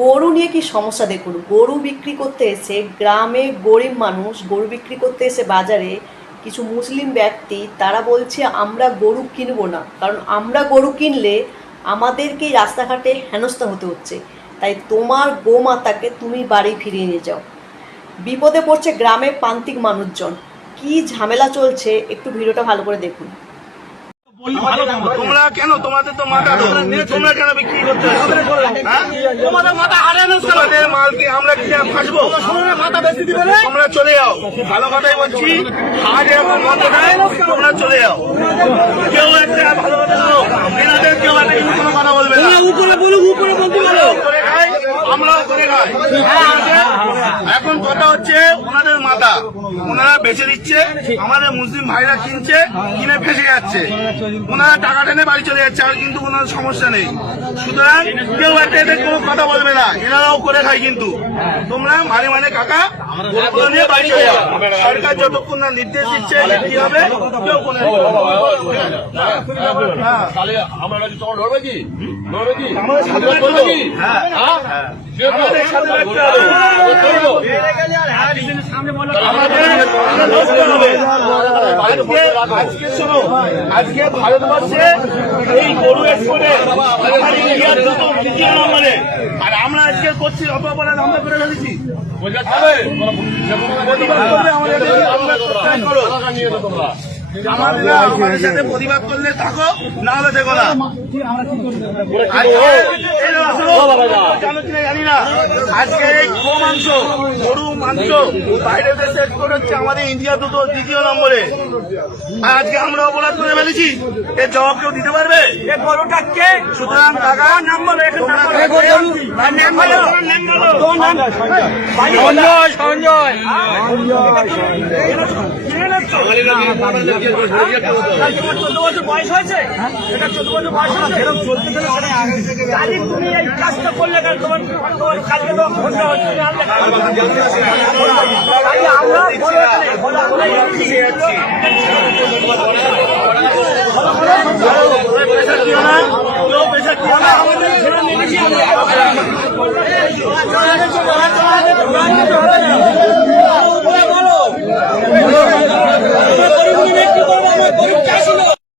গরু নিয়ে কি সমস্যা দেখুন, গরু বিক্রি করতে এসে গ্রামে গরিব মানুষ গরু বিক্রি করতে এসে বাজারে কিছু মুসলিম ব্যক্তি তারা বলছে আমরা গরু কিনবো না, কারণ আমরা গরু কিনলে আমাদেরকেই রাস্তাঘাটে হেনস্থা হতে হচ্ছে, তাই তোমার গোমাতাকে তুমি বাড়ি ফিরিয়ে নিয়ে যাও। বিপদে পড়ছে গ্রামের প্রান্তিক মানুষজন। কি ঝামেলা চলছে একটু ভিডিওটা ভালো করে দেখুন। তোমরা কেন, তোমাদের তো মাথা, তোমরা কেন বিক্রি করতে তোমাদের মাথা হারানো, তোমাদের মালকে আমরা কি ফাঁসবো? তোমরা চলে যাও, ভালো কথাই বলছি। আজ এখন বন্ধ নাই, তোমরা চলে যাও। কেউ একটা ভালো কথা লোক এনাদের কেউ একটা কিন্তু কোনো কথা বলবে না। উপরে বলুক, উপরে বলতে পারো, করে খাই আমরাও করে খাই। এখন কথা হচ্ছে ওনাদের মাথা ওনারা বেঁচে দিচ্ছে, আমাদের মুসলিম ভাইরা কিনছে, কিনে ফেসে যাচ্ছে, ওনারা টাকা টেনে বাড়ি চলে যাচ্ছে, আর কিন্তু ওনার সমস্যা নেই। সুতরাং কেউ একটা এদের কোনো কথা বলবে না, এনারাও করে খায়। কিন্তু তোমরা মানে কাকা নিয়ে বাড়ি চলে যাও। সরকার যতক্ষণ না নির্দেশ দিচ্ছে কি হবে কেউ কোনো আজকে ভারতবর্ষে এই গরু এক্সপোর্টে দ্বিতীয় নম্বরে, আর আমরা আজকে করছি অপরাধ আমরা করে ফেলেছি। আমাদের সাথে প্রতিবাদ করলে থাকো, না হলে দেখো না। জানি না আজকে এই গো মাংস, গরু মাংস বাইরের দেশে এক্সপোর্ট হচ্ছে, আমাদের ইন্ডিয়া দ্বিতীয় নম্বরে। আর আজকে আমরা অপরাধ করে ফেলেছি, এর জবাব কেউ দিতে পারবে? গরুটাকে সুতরাং টাকা নাম বলো, সঞ্জয় 14 বছর বয়স হয়েছে, এটা 14 বছর বয়স হয়েছে, তুমি এই কাজটা করলে কেন? তোমার কালকে তো ঘন্টা হচ্ছে, আমরা